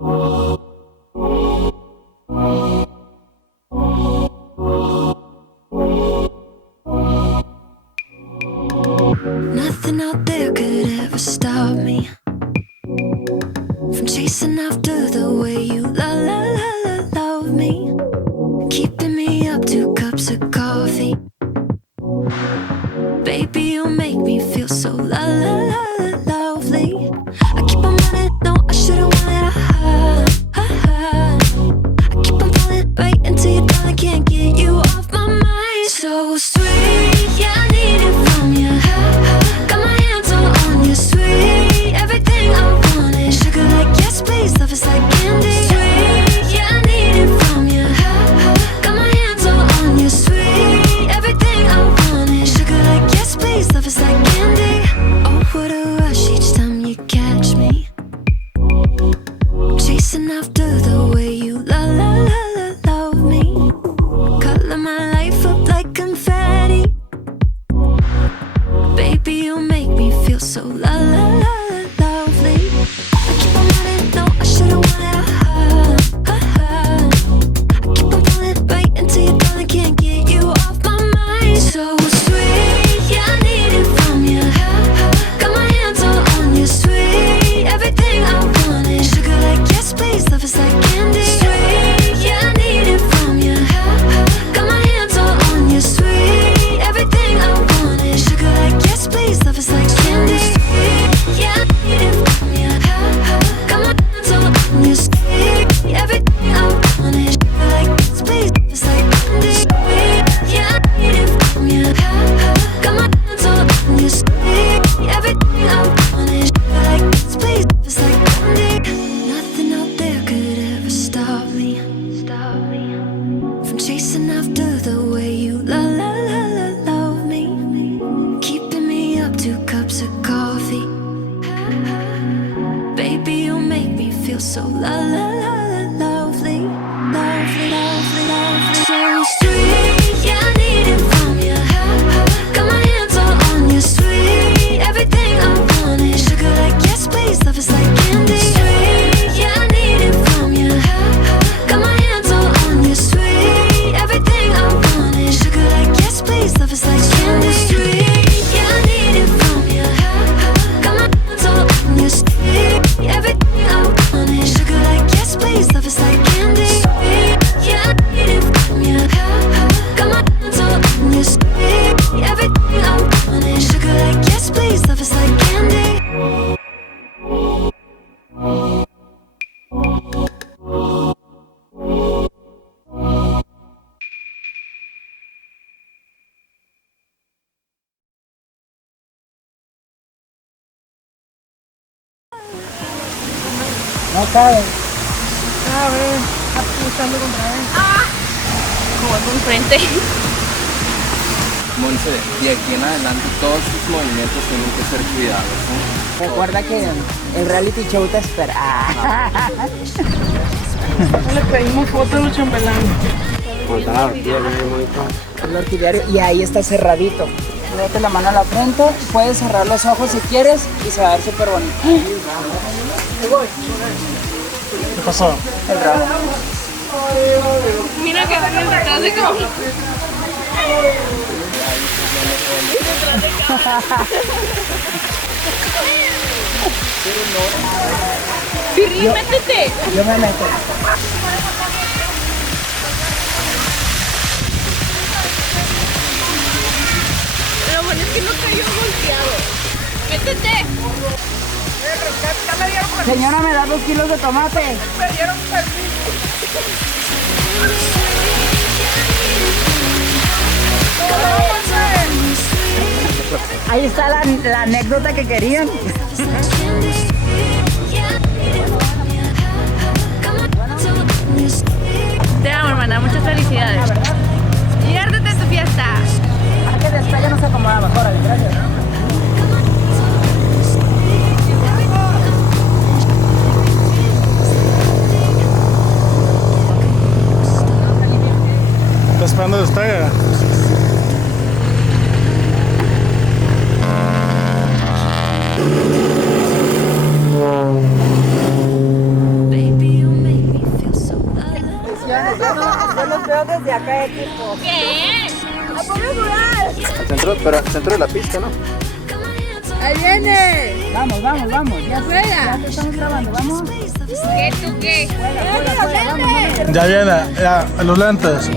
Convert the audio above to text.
Nothing out there could ever stop me from chasing after the way you love me, keeping me up 2 cups of coffee. Baby, you make me feel so lovely. I keep on running, no, I shouldn't want it. I keep on falling right into your thought, I can't get you off my mind. So sweet, yeah, I need it from you. Got my hands all on you, sweet. Everything I want is sugar like yes, please. Love is like candy. Sweet, yeah, I need it from you. Got my hands all on you, sweet. Everything I want is sugar like yes, please. Love is like candy. Oh, what a rush each time you catch me chasing after the way you love me. Color my life up like confetti. Baby, you make me feel so lovely. I keep on running, no, I shouldn't want it. I keep on falling right into your thought, I can't get you off my mind. So sweet, yeah, I need it from you. Got my hands all on you, sweet. Everything I want is sugar like yes, please. Love is like candy. Sweet, yeah, I need it from you. Got my hands all on you, sweet. Everything I want is sugar like yes, please. Love is like candy. Sweet, yeah, I need it from you. Got my hands all on you, sweet. Everything I want is sugar like yes, please. Love is like candy. Sweet, yeah, I need it from you. Got my hands all on you, sweet. Everything I want is sugar like yes, please. Love is like candy. Nothing out there could ever stop me from chasing after the way you love me, keeping me up 2 cups of coffee. Baby, you make me feel so lovely. So sweet, yeah, I need it from you. Got my hands all on you, sweet. Everything I want is sugar like yes, please. Love is like candy. Sweet, yeah, I need it from you. Got my hands all on you, sweet. Everything I want is sugar like yes, please. Love is like candy. Sweet, yeah, I need it from you. Got my hands all on you, sweet. Everything I want is sugar like yes, please. Love is like candy. Sweet, yeah, I need it from you. Got my hands all on you, sweet. Everything I want is sugar like yes, please. Love is like candy. No cabe. Cabe. Aquí están contra él. Como es enfrente. Monse, de aquí en adelante todos tus movimientos tienen que ser cuidados, ¿no? Recuerda que el reality show te espera. Le pedimos fotos a los chambelanes. El orquidiario, y ahí está cerradito. Llévate la mano a la frente, puedes cerrar los ojos si quieres y se va a ver súper bonito. ¿Qué pasó? El rabo. Mira que ven detrás de como. Pirri, métete. Yo me meto. Lo bueno es que no cayó golpeado. Métete. Señora, ¿me da 2 kilos de tomate? Ahí está la anécdota que querían. Te amo, hermana. Muchas felicidades. Diviértete en tu fiesta. Ah, que después ya no se acomoda mejor, gracias. ¿Estás esperando despegue? Baby, Yo los veo desde acá, equipo. ¿Qué? ¡La podemos jugar! Al centro, pero al centro de la pista, ¿no? ¡Ahí viene! Vamos, vamos, vamos. Ya ¡Juega! ya te estamos grabando, vamos. ¿Qué tú qué? Juega, juega, juega, vamos, vamos. Ya viene, ya, los lentes.